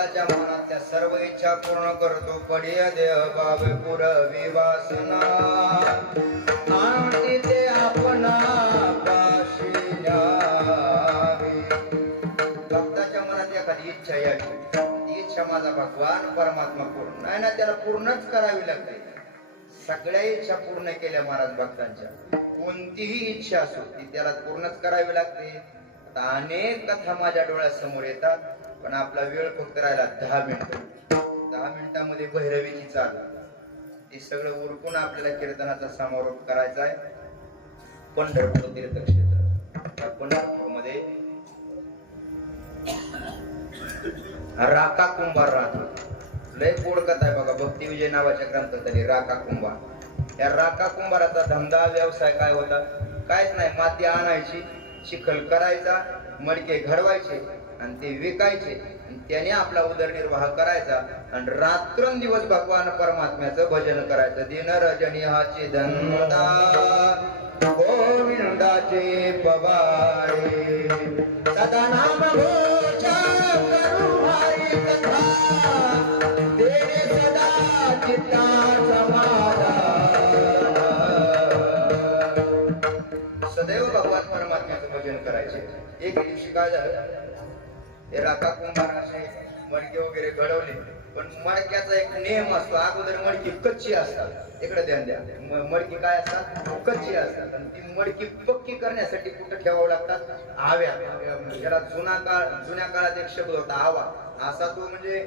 भक्ताच्या मनातल्या सर्व इच्छा पूर्ण करतो. पडिय देह भाव पुरवी वासना. आणि ते आपणा भक्ताच्या मनात एखादी इच्छा यावी. ती इच्छा माझा भगवान परमात्मा पूर्ण. नाही ना त्याला पूर्णच करावी लागते. सगळ्या इच्छा पूर्ण केल्या महाराज भक्तांच्या. कोणतीही इच्छा असो ती त्याला पूर्णच करावी लागते. आता अनेक कथा माझ्या डोळ्यासमोर येतात. पण आपला वेळ फक्त राहिला दहा मिनिट. दहा मिनिटामध्ये भैरवीची चाल. ते सगळं उरकून आपल्याला कीर्तनाचा समारोप करायचा आहे. पंढरपूर तीर्थक्षेत्र. पंढरपूरमध्ये राका कुंभार राहतो. लय गोड कथा आहे बघा. भक्ती विजय नावाच्या ग्रंथातली राका कुंभार. या राका कुंभाराचा धंदा व्यवसाय काय होता? काहीच नाही. माती आणायची चिखल करायचा मडके घडवायचे. आणि ते विकायचे. आणि त्याने आपला उदरनिर्वाह करायचा. आणि रात्रंदिवस भगवान परमात्म्याचं भजन करायचं. दिन रजनी हाचे धंदा गोविंदाचे पवारे. सदा नाम करू हरी कथा. तेरे सदा चित्ता सदैव भगवान परमात्म्याचं भजन करायचे. एक दिवशी काय झालं? हे राका कुंभार असे मडके वगैरे घडवले. पण मडक्याचा एक नियम असतो अगोदर मडकी कच्ची असतात. इकडे ध्यान द्या. मडकी काय असतात? कच्ची असतात. आणि ती मडकी पक्की करण्यासाठी कुठं ठेवावं लागतात? आव्या. त्याला जुना काळ जुन्या काळात एक शब्द होता आवा. असा तो म्हणजे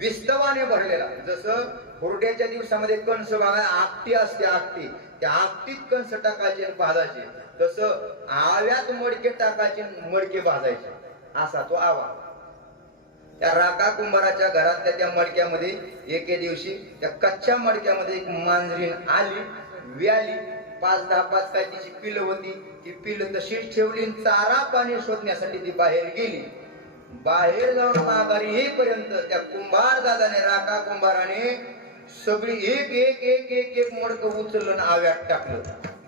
विस्तवाने भरलेला. जसं हुरड्याच्या दिवसामध्ये कणस बघा आपटी असते आपटी. त्या आपटीत कणस टाकायचे आणि भाजायचे. तसं आव्यात मडके टाकायचे मडके भाजायचे. असा तो आवाज. त्या राका कुंभाराच्या घरातल्या त्या मडक्यामध्ये एके दिवशी त्या कच्च्या मडक्यामध्ये एक मांजरीन आली व्याली. पाच दहा पाच काय तिची पिल होती. ती पिल तशीच ठेवली चारा पाणी शोधण्यासाठी ती बाहेर गेली. बाहेर जाऊन माघारी येईपर्यंत त्या कुंभार दादाने राका कुंभाराने सगळी एक एक एक एक एक मडक उचललं आव्यात टाकलं.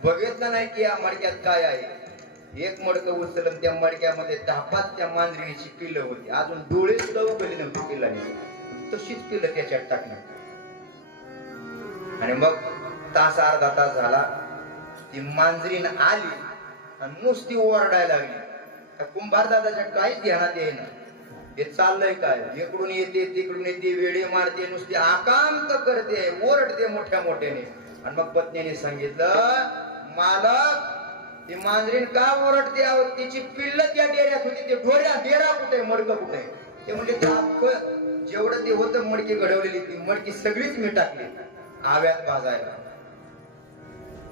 बघितलं नाही की या मडक्यात काय आहे. एक मडकं उचलून त्या मडक्यामध्ये दहा पाच त्या मांजरीची पिल्लं होती. अजून डोळे सुद्धा उघडले नव्हती पिल्लाने. तशीच पिल्लं त्याच्यात टाकली आणि मग तास अर्धा तास झाला. ती मांजरीन आली आणि नुसती ओरडायला लागली. त्या कुंभार दादाच्या काहीच ध्यानात येईना. हे चाललंय काय? इकडून येते तिकडून येते वेळे मारते नुसती आकांत करते ओरडते मोठ्या मोठ्याने. आणि मग पत्नीने सांगितलं मालक ती मांजरीन का ओरडते तिची पिल्ल त्या डेऱ्यात होती ते ढोऱ्या डेरा कुठे मडक कुठे? ते म्हणजे जेवढं ते होतं मडकी घडवलेली ती मडकी सगळीच मी टाकली. आव्यात भाजायला.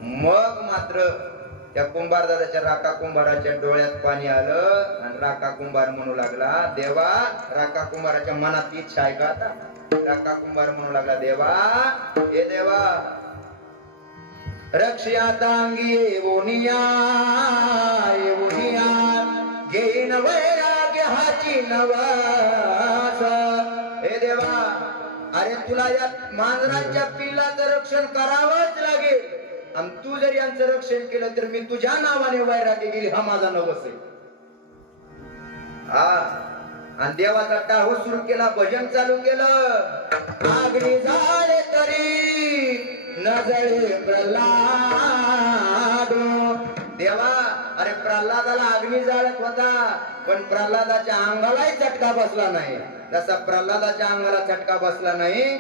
मग मात्र त्या कुंभार दादाच्या राका कुंभाराच्या डोळ्यात पाणी आलं आणि राका कुंभार म्हणू लागला देवा राका कुंभाराच्या मनात इच्छा आहे का आता? राका कुंभार म्हणू लागला देवा हे देवा रक्षयातांगी ओनिया ओनिया घेईन वैराग्य हाची नवास. हे देवा अरे तुला या मांजरांच्या पिल्लाचं रक्षण करावंच लागेल. आणि तू जर यांचं रक्षण केलं तर मी तुझ्या नावाने वैराग्य गेली हा माझा नवस आहे. हा आणि देवाचा टाहू सुरू केला भजन चालू केलं. मागणी झाले तरी नजळे प्रल्हाद. देवा अरे प्रल्हादाला अग्नी जाळत होता पण प्रल्हादाच्या अंगालाही चटका बसला नाही. जसा प्रल्हादाच्या अंगाला चटका बसला नाही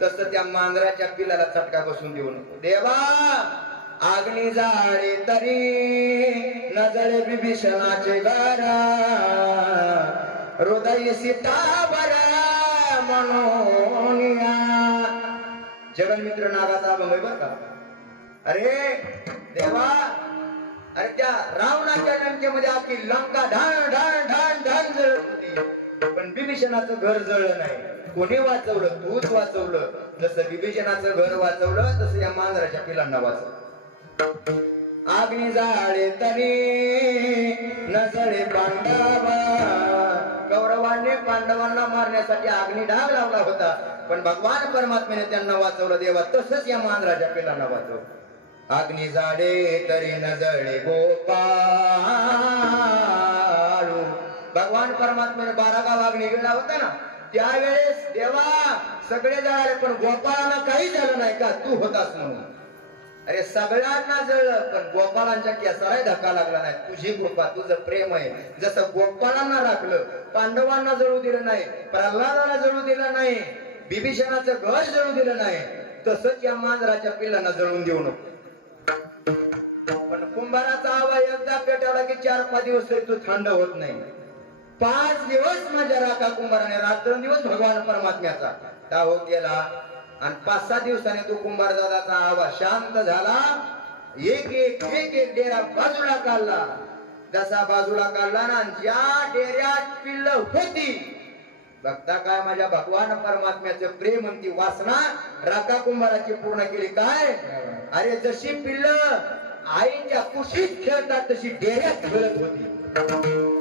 तस त्या मांजराच्या पिलाला चटका बसून देऊ नको. देवा अग्नी जाळे तरी नजळे विभीषणाचे गारा हृदय सीता बरा म्हणून जगनमित्र नागाचा अभंग बर का? अरे देवा! अरे त्या रावणाच्या लंकेमध्ये आखी लंका ढाण ढाण ढाण ढाण जळत होती. पण विभीषणाचं घर जळलं नाही. कोणी वाचवलं? तूच वाचवलं. जसं विभीषणाचं घर वाचवलं तसं या मांजराच्या पिलांना वाचवलं. आग्नी जाळे तरी नजळे पांडवा कौरवाने पांडवांना मारण्यासाठी अग्नी डाग लावला होता. पण भगवान परमात्म्याने त्यांना वाचवलं देवा तसंच या मांजराच्या पिलांना वाचव. अग्नी जाळे तरी नजळे गोपाळू. भगवान परमात्म्याने बारा गाव गावाग गेला होता ना त्यावेळेस देवा सगळे जळाले पण गोपाळाला काही झालं नाही का? तू होतास म्हणून. अरे सगळ्यांना जळलं पण गोपाळांच्या केसालाही धक्का लागला नाही. तुझी कृपा तुझं प्रेम आहे. जसं गोपाळांना राखलं पांडवांना जळू दिलं नाही प्रल्हादाला जळू दिलं नाही बिभीषणाचं घर जळू दिलं नाही तसंच या मांजराच्या पिल्लांना जळून देऊ नको. पण कुंभाराचा आवाज एकदा पेटवला की चार पाच दिवस तरी तो थंड होत नाही. पाच दिवस माझ्या राखा कुंभाराने रात्र दिवस भगवान परमात्म्याचा. हो गेला? आणि पाच सहा दिवसाने तो कुंभार दादाचा आवाज शांत झाला. एक एक एक एक डेरा बाजूला काढला. जसा बाजूला काढला ना ज्या डेऱ्यात पिल्ल होती. बघता काय माझ्या भगवान परमात्म्याचं प्रेम ती वासना राका कुंभाराची पूर्ण केली काय? अरे जशी पिल्ल आईच्या कुशीत खेळतात तशी डेऱ्यात खेळत होती.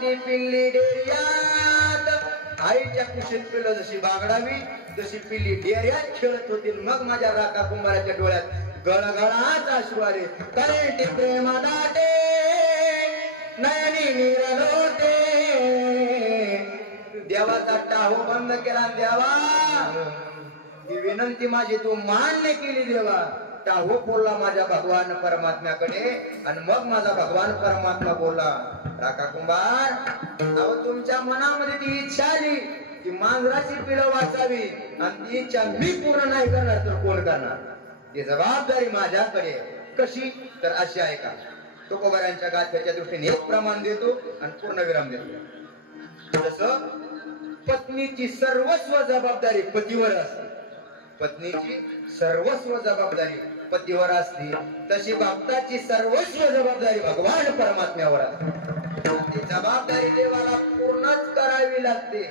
ती पिल्ली डेर्यात आईच्या कुशीत पिल्लं जशी बागडावी जशी पिल्ली डेर्यात खेळत होती. मग माझ्या राका कुंभाराच्या डोळ्यात गळगळाच अश्रू आले. करेंटी प्रेमा दाटे नयनी निरलोटे देवाचा टाहू बंद केला देवा. ही विनंती माझी तू मान्य केली देवा. टाहू हो बोलला माझ्या भगवान परमात्म्याकडे आणि मग माझा भगवान परमात्मा बोलला. राका कुंभार अहो तुमच्या मनामध्ये ती इच्छा आली की मांजराची पिढं वाचावी आणि ती इच्छा मी पूर्ण नाही करणार तर कोण करणार? ती जबाबदारी माझ्याकडे कशी? तर अशी आहे का? तुकोबारांच्या गाथ्याच्या दृष्टीने एक प्रमाण देतो आणि पूर्ण विराम देतो. जस पत्नीची सर्वस्व जबाबदारी पतीवर असते. पत्नीची सर्वस्व जबाबदारी पतीवर असते तशी भक्ताची सर्वस्व जबाबदारी भगवान परमात्म्यावर असते. ती जबाबदारी देवाला पूर्णच करावी लागते.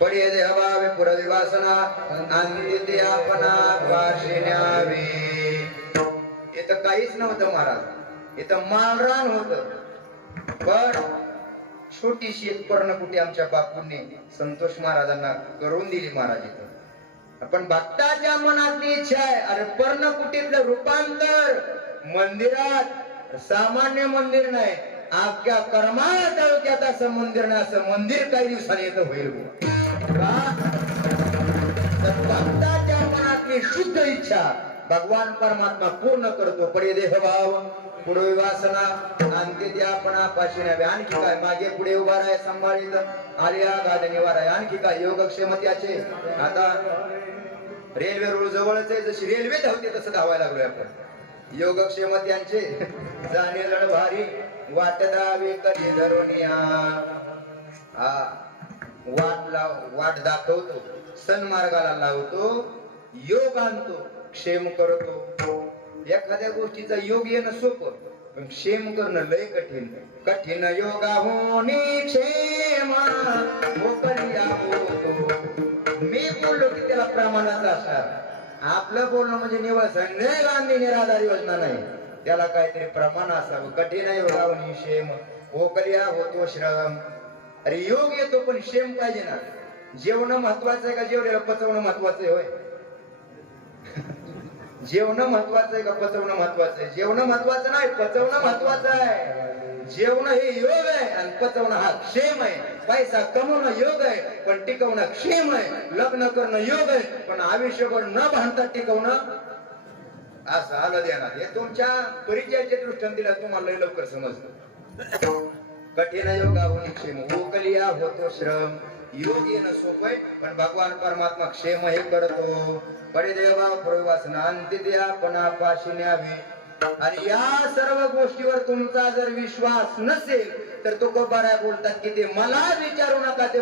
पडे देवावे पुरदिवासना वासना ते आपणा इथं काहीच नव्हतं महाराज. इथं मानरान होत. पण छोटीशी एक पर्णकुटी आमच्या बापूंनी संतोष महाराजांना करून दिली महाराज इथं. पण भक्ताच्या मनातली इच्छा आहे. अरे पर्णकुटीतलं रूपांतर मंदिरात सामान्य मंदिर नाही. आपल्या कर्मा तालुक्यात असं मंदिर नाही. असं मंदिर काही दिवसांनी येतं होईल तर भक्ताच्या मनातली शुद्ध इच्छा भगवान परमात्मा पूर्ण करतो पडे देह भाव पुढे वासना आणते ते आपण पाशी नव्हे. आणखी काय? मागे पुढे उभा राहाय सांभाळीत. आलिया गाद निवार आहे आणखी काय? योगक्षेमत्याचे आता रेल्वे रोड जवळच आहे जशी रेल्वे धावते तसं धावायला लागलोय आपण. योगक्षेमत्यांचे जाणे जण भारी. वाट दावे कधी धरून हा. वाट लाव वाट दाखवतो. सन्मार्गाला लावतो. योग आणतो. क्षेम करतो. एखाद्या गोष्टीचा योग येणं सोपं पण क्षेम करणं लय कठीण कठीण योगा होणी क्षेमा मी बोललो की त्याला प्रमाणाचा असणार आपलं बोलणं म्हणजे निवळ संजय गांधी निराधार योजना नाही. त्याला काहीतरी प्रमाण असावं. कठीण योगा होणी क्षेम ओकलिया होतो श्रम. अरे योग येतो पण शेम पाहिजे ना. जेवण महत्वाचं आहे का जेवढ्याला पचवणं महत्वाचं आहे होय? जेवणं महत्वाचं आहे का पचवणं महत्वाचं आहे? जेवणं महत्वाचं नाही पचवणं महत्वाचं आहे. जेवण हे योग आहे आणि पचवणं हा क्षेम आहे. पैसा कमवणं योग आहे पण टिकवणं क्षेम आहे. लग्न करणं योग आहे पण आयुष्यभर न भांडता टिकवणं असं आलं देणार. हे तुमच्या परिचयाच्या दृष्टीने दिला तुम्हाला लय लवकर समजलं. कठीण योगाहून क्षेम. ओकलिया होतो श्रम. योग येणं सोपय पण भगवान परमात्मा क्षेम हे करतो परिदेवा प्रवासन अंती द्या पण पाशी न्यावी. आणि या सर्व गोष्टीवर तुमचा जर विश्वास नसेल तर तो कबाऱ्या बोलतात की ते मला विचारू नका ते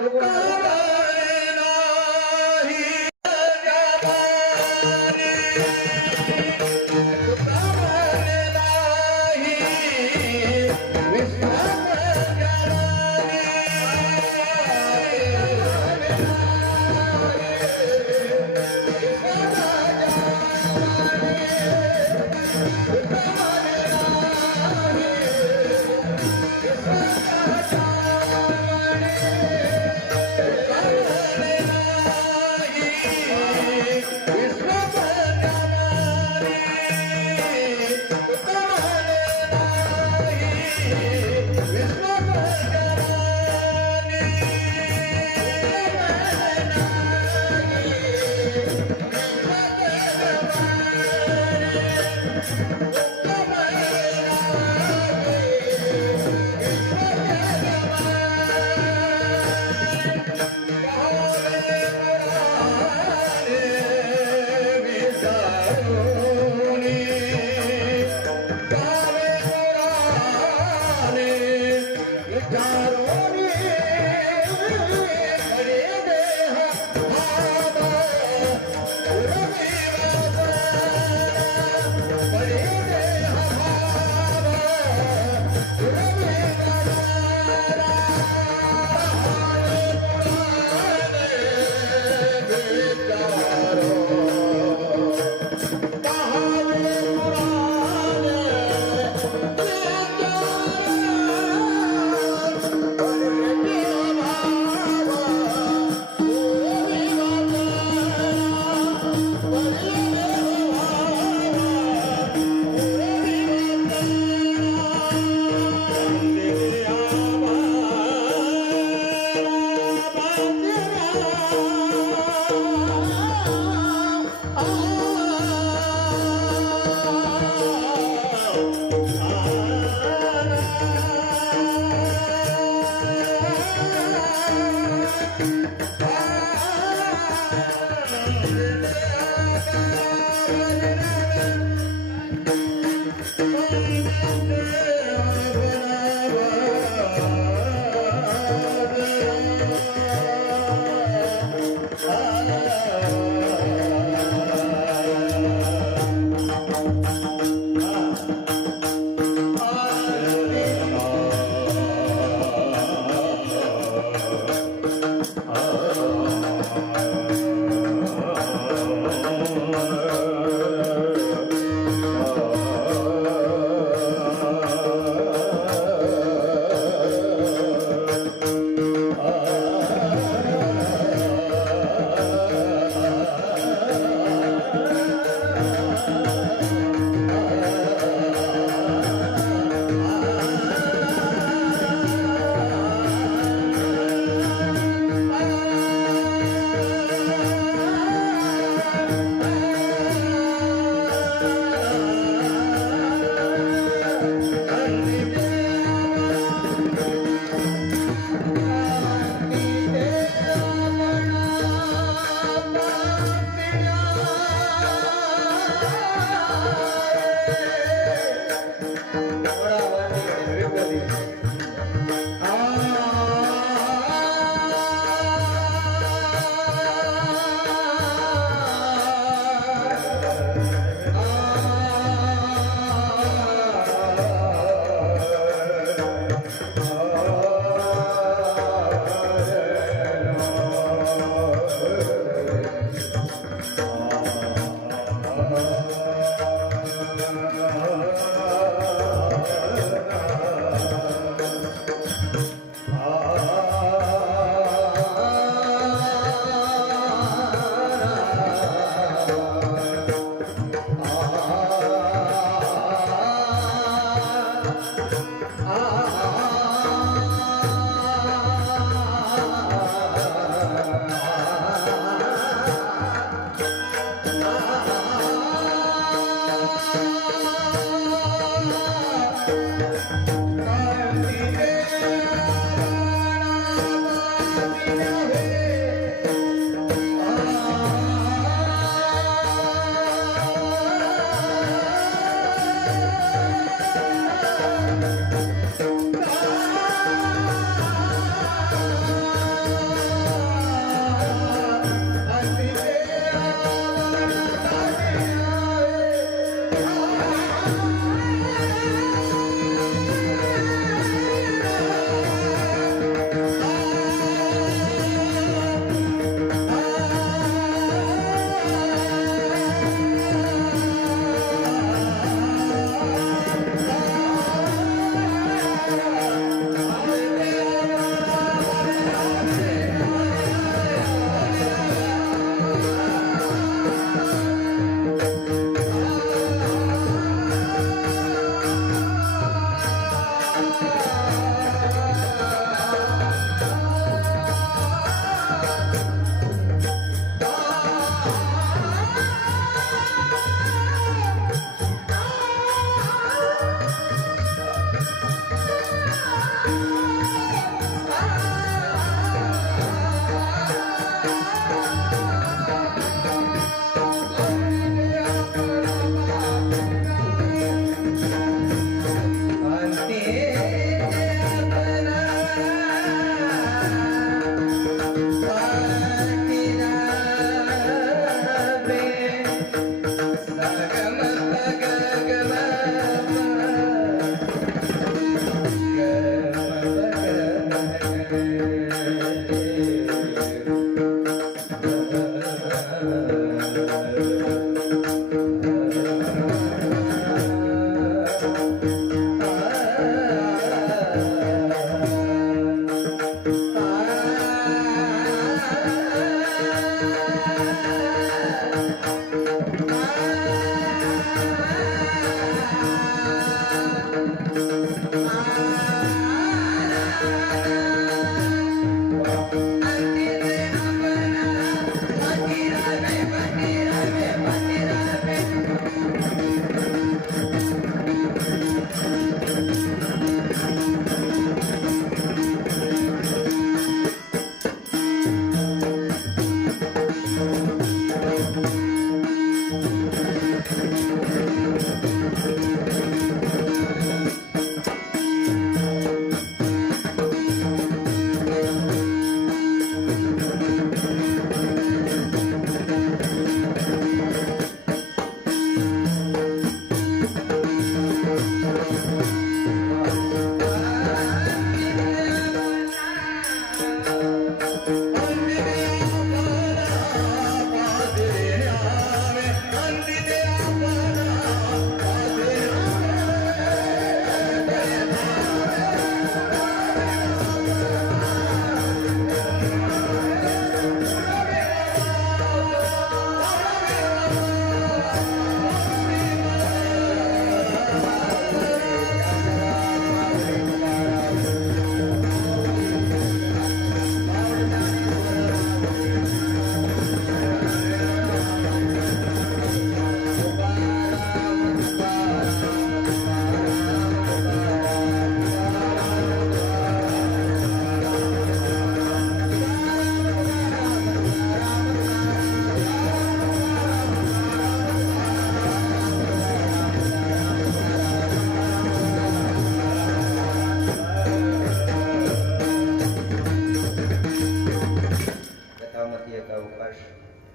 बघून एक अवकाश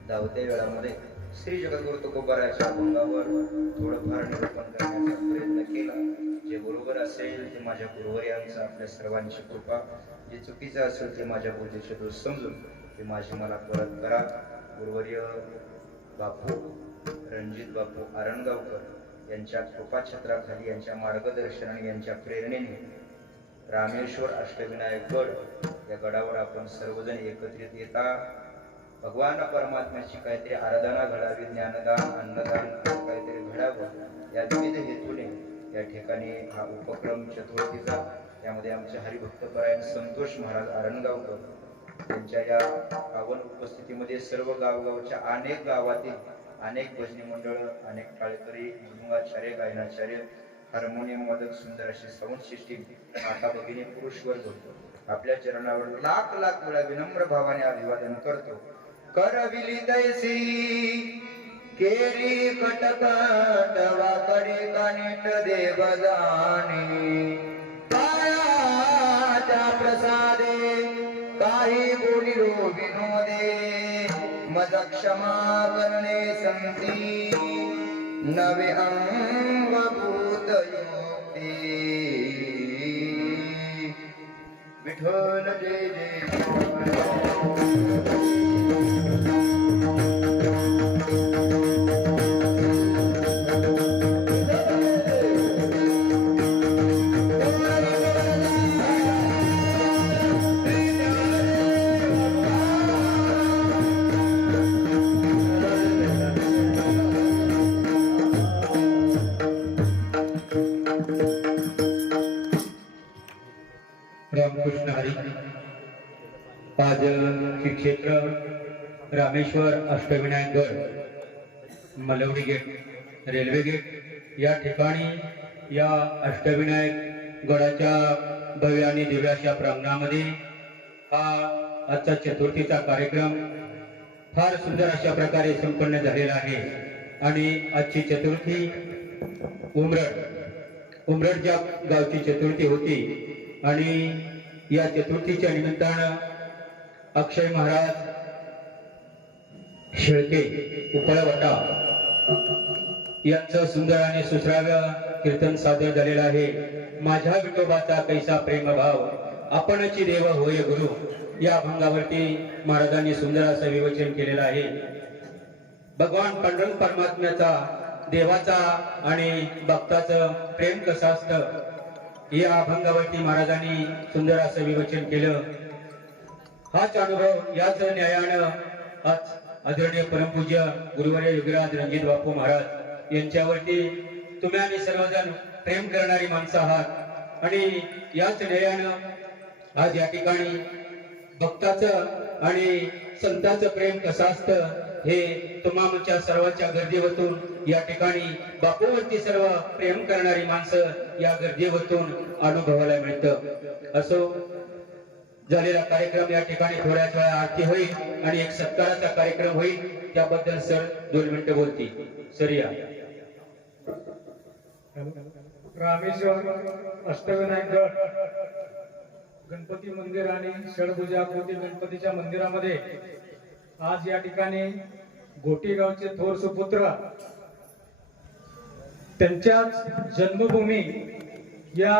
धावत्या वेळामध्ये श्री जगद्गुरु तुकोबाराच्या अंगावर थोडंफार निरूपण करण्याचा प्रयत्न केला. जे बरोबर असेल ते माझ्या गुरुवर्यांचा आपल्या सर्वांची कृपा. जे चुकीचं असेल ते माझ्या गुरुजीचे दोष समजून ते माझे मला परत करा. गुरुवर्य बापू रणजित बापू आरणगावकर यांच्या कृपाछत्राखाली यांच्या मार्गदर्शनाने यांच्या प्रेरणेने रामेश्वर अष्टविनायक गड या गडावर आपण सर्वजण एकत्रित येता. भगवान परमात्म्याची काहीतरी आराधना घडावी ज्ञानदान अन्नदान काहीतरी घडावं या विविध हेतूने या ठिकाणी हा उपक्रम चतुर्थीचा त्यामध्ये आमचे हरिभक्तपरायण संतोष महाराज आरणगावकर त्यांच्या या पावन उपस्थितीमध्ये सर्व गावगावच्या अनेक गावातील अनेक भजनी मंडळ अनेक टाळकरी मृंगाचार्य गायनाचार्य हार्मोनियम वादक सुंदर अशी साऊंड सिस्टीम आता भगिनी पुरुष वर्ग आपल्या चरणावर लाख लाख वेळा विनम्र भावाने अभिवादन करतो. करविली तैसी केली कटकट वाकडी कानिट देव जाणी पायाच्या प्रसादे काही बोलिलो विनोदे मज क्षमा करणे संती नवे अंगभूत युक्ती विठ्ठल जय जय. रामेश्वर अष्टविनायक गड मलवडी गेट रेल्वे गेट या ठिकाणी या अष्टविनायक गडाच्या भव्य आणि दिव्याच्या प्रांगणामध्ये हा आजचा चतुर्थीचा कार्यक्रम फार सुंदर अशा प्रकारे संपन्न झालेला आहे. आणि आजची चतुर्थी उमरड उमरड ज्या गावची चतुर्थी होती. आणि या चतुर्थीच्या निमित्तानं अक्षय महाराज शेळके उपळवटा. यांचं सुंदर आणि सुश्राव्य कीर्तन सादर झालेलं आहे. माझ्या विठोबाचा कैसा प्रेमभाव. आपणची देव होय गुरु. या अभंगावरती महाराजांनी सुंदर असं विवचन केलेलं आहे. भगवान पांडुरंग परमात्म्याचा देवाचा आणि भक्ताचं प्रेम कसं असतं? या अभंगावरती महाराजांनी सुंदर असं विवचन केलं. हाच अनुभव याच न्यायानं आज आदरणीय परमपूज्य गुरुवर्य युगराज रणजित बापू महाराज यांच्यावरती तुम्ही आम्ही सर्वजण प्रेम करणारी माणसं आहात. आणि याच ध्येयानं आज या ठिकाणी भक्ताचं आणि संतांचं प्रेम कसं असतं हे तुम्हाच्या सर्वांच्या गर्दीवरून या ठिकाणी बापूवरती सर्व प्रेम करणारी माणसं या गर्दीवरून अनुभवायला मिळतं. असो झालेला कार्यक्रम या ठिकाणी थोड्याच वेळा आरती होईल आणि एक सत्काराचा कार्यक्रम होईल त्याबद्दल सर दोन मिनिटं बोलतील. सर या. रामेश्वर अष्टविनायक गड गणपती मंदिर आणि षडभुजाकृती गणपतीच्या मंदिरामध्ये आज या ठिकाणी गोटीगावचे थोर सुपुत्र त्यांच्याच जन्मभूमी या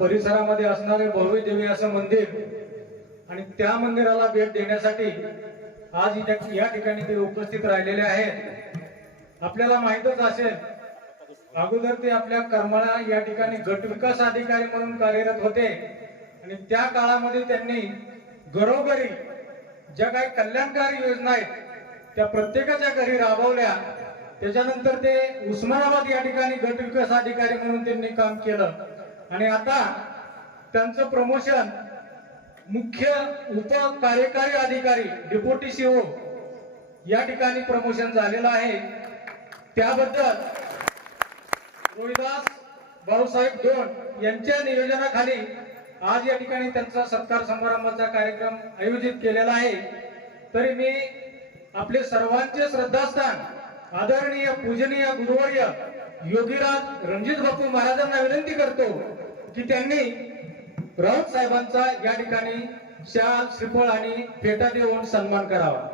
परिसरामध्ये असणारे भव्य देवी असं मंदिर आणि त्या मंदिराला भेट देण्यासाठी आज या ठिकाणी ते उपस्थित राहिलेले आहेत. आपल्याला माहितच असेल अगोदर ते आपल्या कर्माला या ठिकाणी गटविकास अधिकारी म्हणून कार्यरत होते. आणि त्या काळामध्ये त्यांनी घरोघरी ज्या काही कल्याणकारी योजना आहेत त्या प्रत्येकाच्या घरी राबवल्या. त्याच्यानंतर ते उस्मानाबाद या ठिकाणी गट विकास अधिकारी म्हणून त्यांनी काम केलं. आणि आता त्यांचं प्रमोशन मुख्य उप कार्यकारी अधिकारी डेप्युटी सीओ या ठिकाणी प्रमोशन झालेलं आहे. त्याबद्दल रोहिदास भाऊसाहेब दोन यांच्या नियोजनाखाली आज या ठिकाणी त्यांचा सत्कार समारंभाचा कार्यक्रम आयोजित केलेला आहे. तरी मी आपले सर्वांचे श्रद्धास्थान आदरणीय पूजनीय गुरुवर्य योगीराज रणजित बापू महाराजांना विनंती करतो की त्यांनी राऊत साहेबांचा या ठिकाणी शाल श्रीफळ आणि फेटा देऊन सन्मान करावा.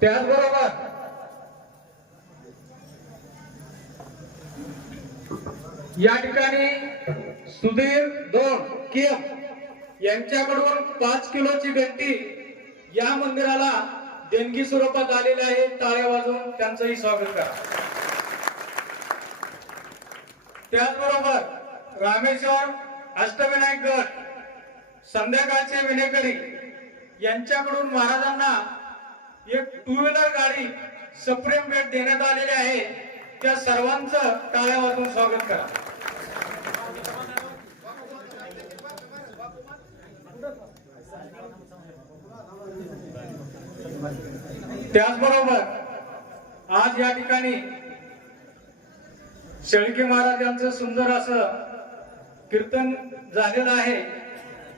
त्याचबरोबर या ठिकाणी सुधीर दोन केम यांच्याकडून पाच किलोची भेंडी या मंदिराला देणगी स्वरूपात आलेली आहे. टाळ्या वाजवून त्यांचंही स्वागत करा. त्याचबरोबर रामेश्वर अष्टविनायक गड संध्याकाळचे विनेकरी यांच्याकडून महाराजांना एक टू व्हीलर गाडी सप्रेम भेट देण्यात आलेली आहे. त्या सर्वांचं टाळ्या स्वागत करा. त्याचबरोबर आज या ठिकाणी शेळके महाराजांचं सुंदर असं कीर्तन झालेलं आहे.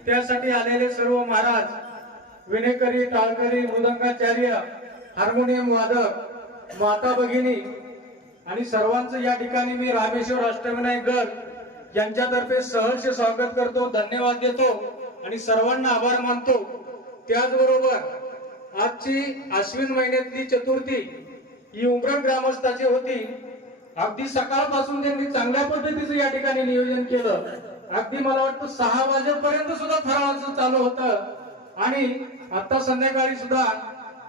त्यासाठी आलेले सर्व महाराज विनेकरी टाळकरी मृदंगाचार्य हार्मोनियम वादक माता भगिनी आणि सर्वांचं या ठिकाणी मी रामेश्वर अष्टविनायक गड यांच्यातर्फे सहर्ष स्वागत करतो धन्यवाद देतो आणि सर्वांना आभार मानतो. त्याचबरोबर आजची आश्विन महिन्यातली चतुर्थी ही उमरग ग्रामस्थाची होती. अगदी सकाळपासून त्यांनी चांगल्या पद्धतीचं या ठिकाणी नियोजन केलं. अगदी मला वाटतं सहा वाजेपर्यंत सुद्धा फराळाचं चालू होतं. आणि आता संध्याकाळी सुद्धा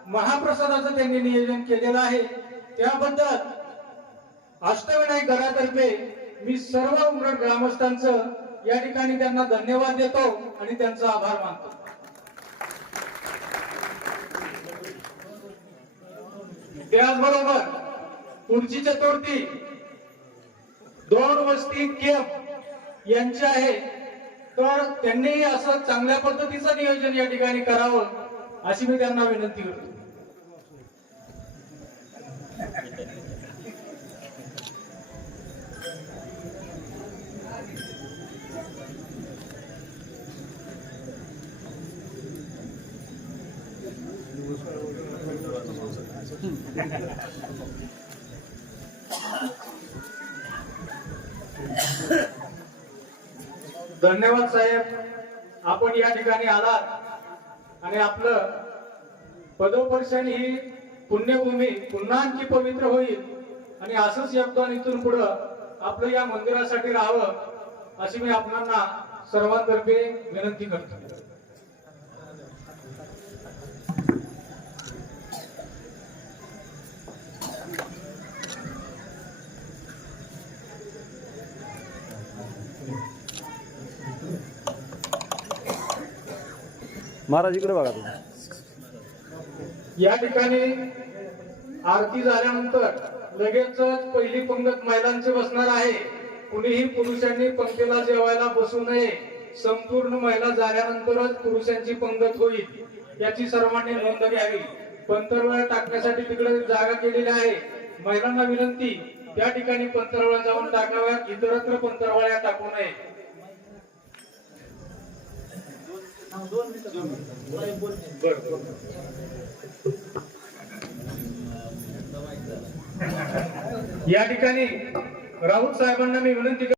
महाप्रसादाचं त्यांनी नियोजन केलेलं आहे. त्याबद्दल अष्टविनायक घरातर्फे मी सर्व उमरड ग्रामस्थांचं या ठिकाणी त्यांना धन्यवाद देतो आणि त्यांचा आभार मानतो. त्याचबरोबर पुढची चतुर्थी दोन वस्ती केप यांचे आहे. तर त्यांनी असं चांगल्या पद्धतीचं नियोजन या ठिकाणी करावं अशी मी त्यांना विनंती करतो. धन्यवाद साहेब. आपण या ठिकाणी आलात. आणि आपलं पदोपरीक्षण ही पुण्यभूमी पुन्हा आणखी पवित्र होईल. आणि असंच योगदान इथून पुढं आपलं या मंदिरासाठी राहावं अशी मी आपणांना सर्वांतर्फे विनंती करतो. महाराज इकडे बघा तुम्ही. या ठिकाणी आरती झाल्यानंतर लगेच पहिली पंगत महिलांची बसणार आहे. कुणीही पुरुषांनी पंक्तीला जेवायला बसू नये. संपूर्ण महिला झाल्यानंतरच पुरुषांची पंगत होईल. याची सर्वांनी नोंद घ्यावी. पंतरवळ्या टाकण्यासाठी तिकडे जागा केलेली आहे. महिलांना विनंती त्या ठिकाणी पंतरवळ्या जाऊन टाकाव्यात. इतरत्र पंतरवळ्या टाकू नये. या ठिकाणी राऊत साहेबांना मी विनंती